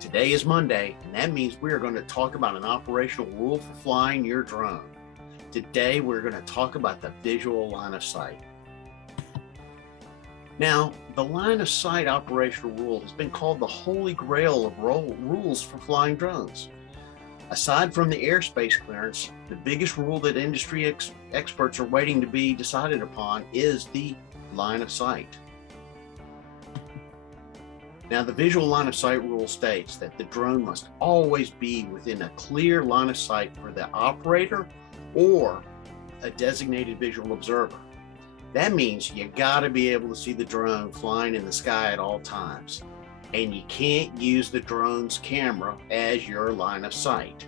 Today is Monday, and that means we are going to talk about an operational rule for flying your drone. Today, we're going to talk about the visual line of sight. Now, the line of sight operational rule has been called the holy grail of rules for flying drones. Aside from the airspace clearance, the biggest rule that industry experts are waiting to be decided upon is the line of sight. Now, the visual line of sight rule states that the drone must always be within a clear line of sight for the operator or a designated visual observer. That means you got to be able to see the drone flying in the sky at all times, and you can't use the drone's camera as your line of sight.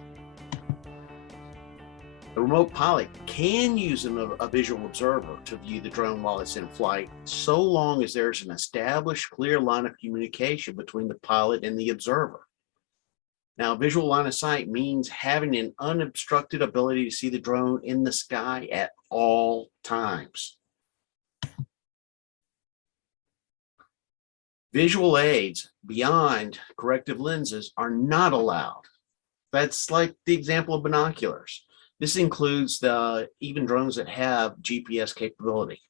The remote pilot can use a visual observer to view the drone while it's in flight, so long as there's an established clear line of communication between the pilot and the observer. Now, visual line of sight means having an unobstructed ability to see the drone in the sky at all times. Visual aids beyond corrective lenses are not allowed. That's like the example of binoculars. This includes even drones that have GPS capability.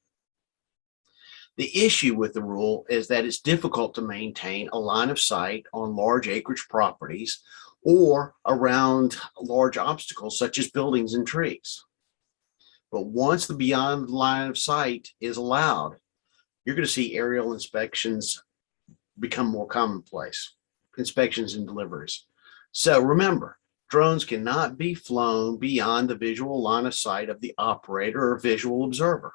The issue with the rule is that it's difficult to maintain a line of sight on large acreage properties or around large obstacles such as buildings and trees. But once the beyond line of sight is allowed, you're going to see aerial inspections become more commonplace, inspections and deliveries. So remember, drones cannot be flown beyond the visual line of sight of the operator or visual observer.